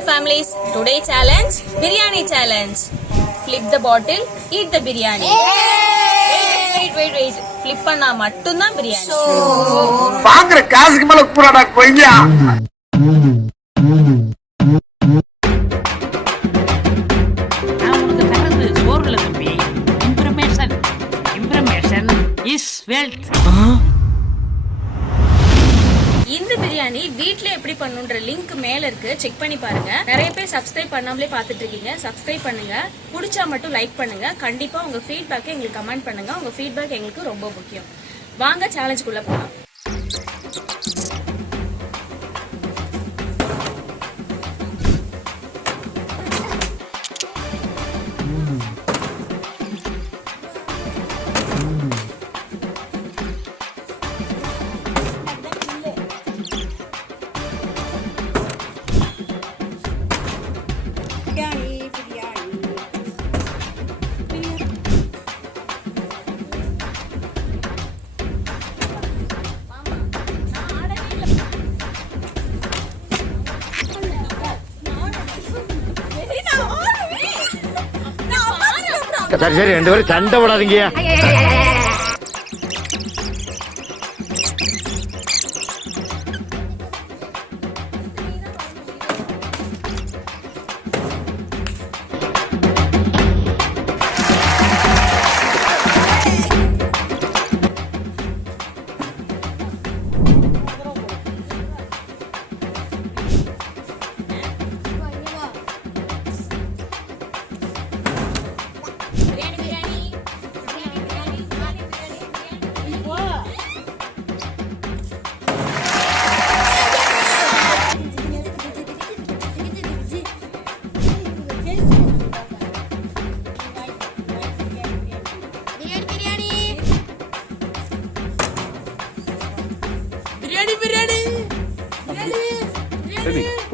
all families, today challenge biryani challenge. Flip the bottle, eat the biryani. Wait. Flip பண்ணா மட்டும் தான் பிரியாணி. பாக்குற காசுக்கு மேல கூறாடா கொய்யா. அவங்களுக்கு தரது சோறுல தம்பி. Information is wealth. இந்த பிரியாணி வீட்ல எப்படி பண்ணுன்ற லிங்க் மேல இருக்கு, செக் பண்ணி பாருங்க. நிறைய பேர் சப்ஸ்கிரைப் பண்ணாமலே பாத்துட்டு இருக்கீங்க, சப்ஸ்கிரைப் பண்ணுங்க. பிடிச்சா மட்டும் லைக் பண்ணுங்க. கண்டிப்பா உங்க ஃபீட்பேக்கை எங்களுக்கு கமெண்ட் பண்ணுங்க. உங்க ஃபீட்பேக் எங்களுக்கு ரொம்ப முக்கியம். வாங்க சேலஞ்சுக்குள்ள போலாம். சரி ரெண்டு பேரும் சண்டை விடாதீங்க.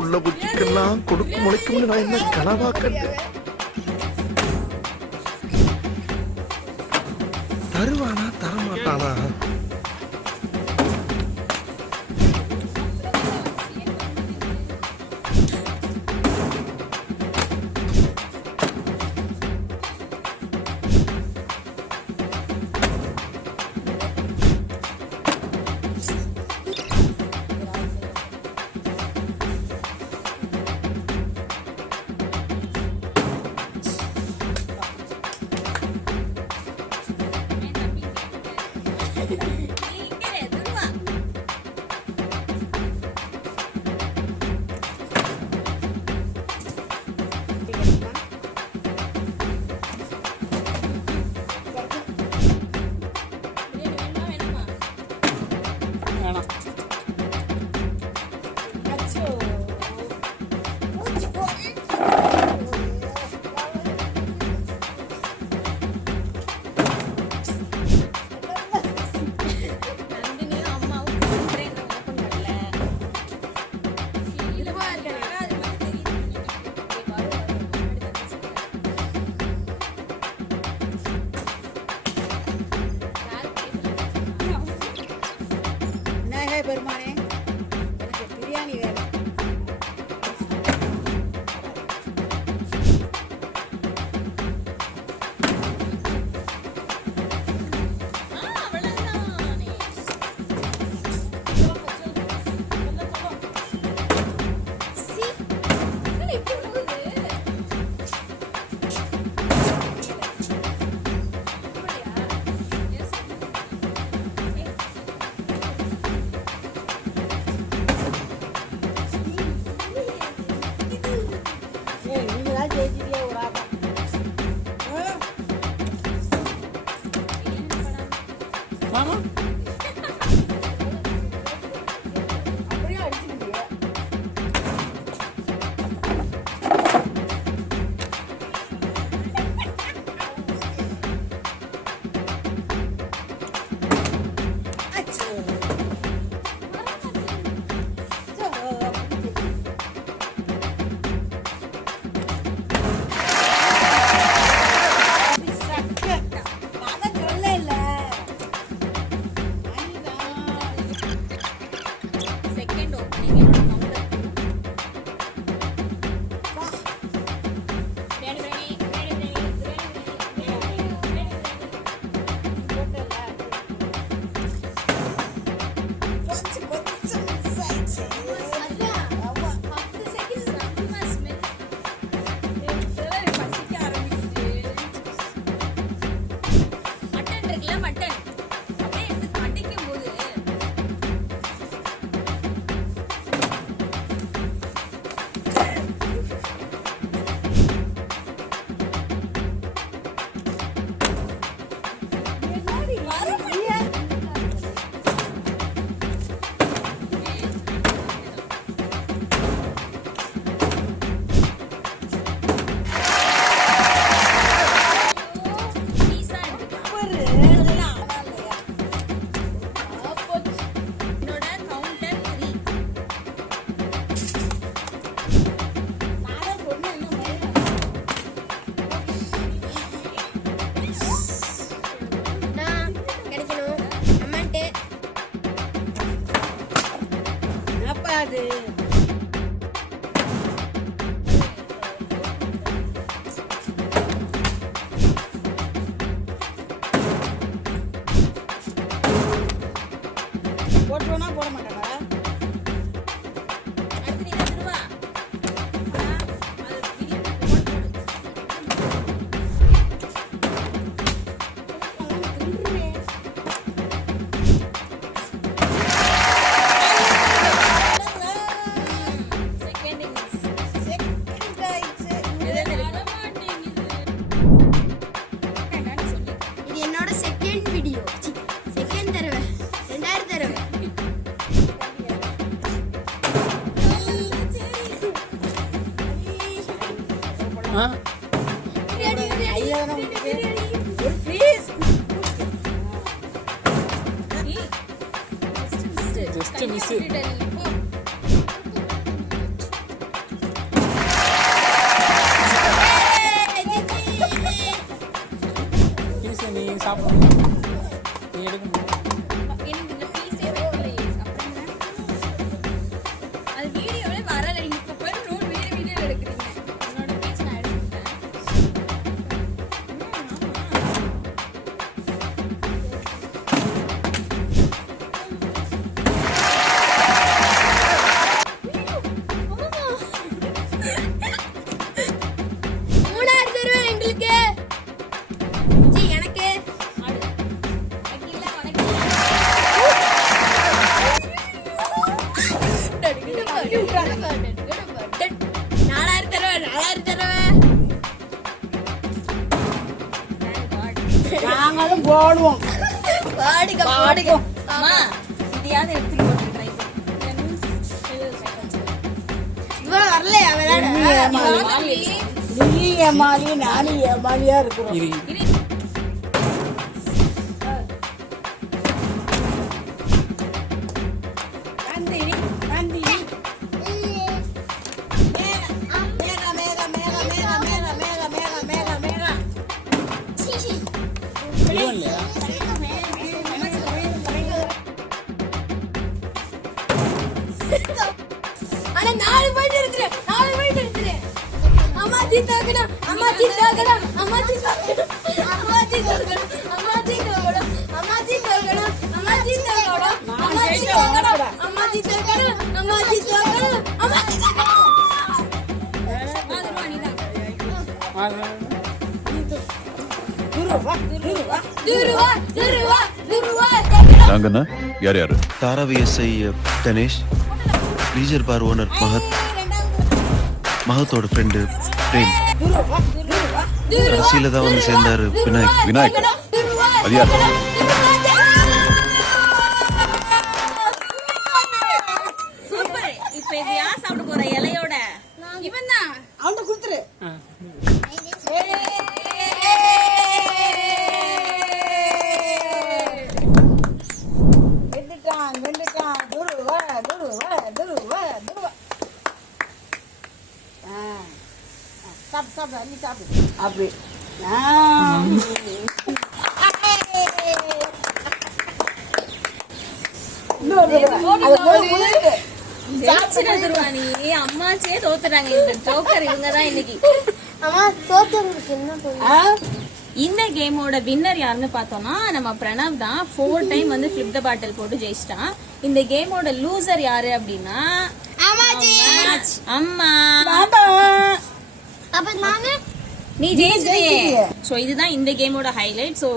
உள்ள புச்சிக்கெல்லாம் கொடுக்கு முளைக்கும்னு நான் என்ன கனவா கண்டு தருவானா தரமாட்டானா? பெருமானே, எனக்கு பிரியாணி வேணும். ஒரு ப்ளீஸ் ஜஸ்ட் மிஸ். பீஸை நீ சாப்பிடணும், நீ எடுக்க முடியும். எனக்கு இந்த பீஸே வைக்கலையே. அப்புறம் என்ன? அது வீடியோவே வரல. நீங்க இப்ப போய் ரூல் வீடியோ எடுக்கிறீங்க. என்னோட பீஸ் நான் எடுத்துட்டேன். மூணாவது தடவை எங்களுக்கு எனக்கு நாங்களும் போடுவோம். நீ ஏமாளி நானும் ஏமாளியா இருக்கிறோம். இரு. நந்தினி நந்தினி மேகா மேகா மேகா மேகா மேகா மேகா மேகா மேகா மேகா இதுவும் இல்லையா? ஆனா 4 பாயிண்ட் எடுத்துறேன். 4 பாயிண்ட் எடுத்துறேன். அம்மா தீத்தாகணும். அம்மா தீத்தாகணும். அம்மா தீத்தாகணும். அம்மா தீத்தாகணும். அம்மா தீத்தாகணும். அம்மா தீத்தாகணும். அம்மா தீத்தாகணும். அம்மா தீத்தாகணும். அம்மா தீத்தாகணும். அம்மா தீத்தாகணும். அம்மா தீத்தாகணும். துருவா துருவா துருவா நாங்கண்ணா யார் யாரு தாராவி எஸ்ஐ கணேஷ் ரீஜர் பார் ஓனர் மகத்தோட ஃப்ரெண்டு பிரேம் கடைசியில தான் வந்து சேர்ந்தாரு விநாயக். விநாயக் அது யார்? சூப்பர். இப்போ இது யார் சாப்பிட போற இலையோட? இவன் தான். அவன்கிட்ட கொடுத்துரு. வெந்துட்டான் வெந்துட்டான். துருவா துருவா துருவா துருவா. சாப்பிடு சாப்பிடு அள்ளி சாப்பிடு. அப்படி ஜாச்சினா துருவாணி அம்மாச்சியே தோத்துட்டாங்க. இந்த ஜோக்கர் இவங்க தான் இன்னைக்கு. இந்த கேமோட வின்னர் யாருன்னு பார்த்தோம்னா நம்ம பிரணவ் தான். 4 டைம் வந்து ஃபிளிப் த பாட்டில் போட்டு ஜெயிச்சிட்டான். இந்த கேமோட லூசர் யாரு அப்படின்னா அம்மா. நீ ஜெயிச்சிட்டியே. சோ இதுதான் இந்த கேமோட ஹைலைட். சோ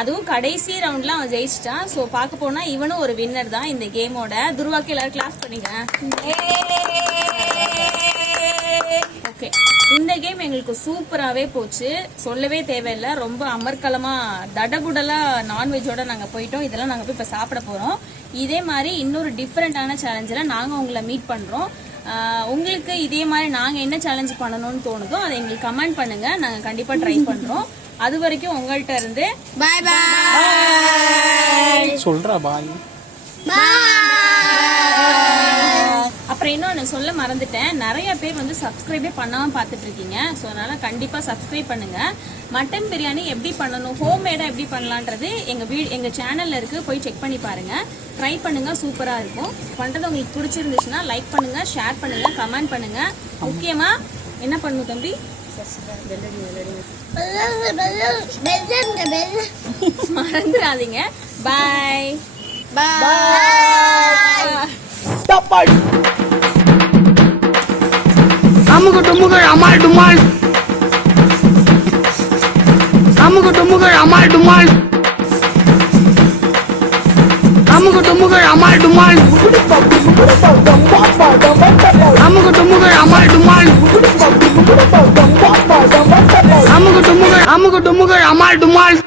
அதுவும் கடைசி ரவுண்ட்ல அவன் ஜெயிச்சிட்டான். சோ பார்க்க போனா இவனும் ஒரு வின்னர் தான் இந்த கேமோட. துருவாக்கு எல்லாரும் கிளாஸ் பண்ணிங்க. ஓகே, இந்த கேம் எங்களுக்கு சூப்பராகவே போச்சு. சொல்லவே தேவையில்லை. ரொம்ப அமர்க்கலமா தடபுடலா நான்வெஜ்ஜோட நாங்கள் போயிட்டோம். இதெல்லாம் நாங்கள் போய் இப்போ சாப்பிட போகிறோம். இதே மாதிரி இன்னொரு டிஃப்ரெண்டான சேலஞ்சில் நாங்கள் உங்களை மீட் பண்ணுறோம். உங்களுக்கு இதே மாதிரி நாங்கள் என்ன சேலஞ்ச் பண்ணணும்னு தோணுதோ அதை எங்களுக்கு கமெண்ட் பண்ணுங்க. நாங்கள் கண்டிப்பாக ட்ரை பண்ணுறோம். அது வரைக்கும் உங்கள்கிட்ட இருந்து பாய் பாய் சொல்றா பாய். அப்புறம் இன்னொன்று சொல்ல மறந்துட்டேன். நிறைய பேர் வந்து சப்ஸ்கிரைபே பண்ணாமல் பார்த்துட்டு இருக்கீங்க. ஸோ அதனால கண்டிப்பாக சப்ஸ்கிரைப் பண்ணுங்க. மட்டன் பிரியாணி எப்படி பண்ணணும், ஹோம்மேடாக எப்படி பண்ணலான்றது எங்கள் சேனலில் இருக்குது. போய் செக் பண்ணி பாருங்க. ட்ரை பண்ணுங்க, சூப்பராக இருக்கும். பண்ணுறது உங்களுக்கு பிடிச்சிருந்துச்சுன்னா லைக் பண்ணுங்க, ஷேர் பண்ணுங்க, கமெண்ட் பண்ணுங்க. முக்கியமாக என்ன பண்ணணும் தம்பி? மறந்துடாதீங்க. பாய் பாய். அமுகு டுமுகள் அமால் டுமால். அமுகு டுமுகள் அமால் டுமால். அமுகு டுமுகள் அமால் டுமால். அமுகு டுமுகள் அமால் டுமால். அமுகு டுமுகள் அமால் டுமால்.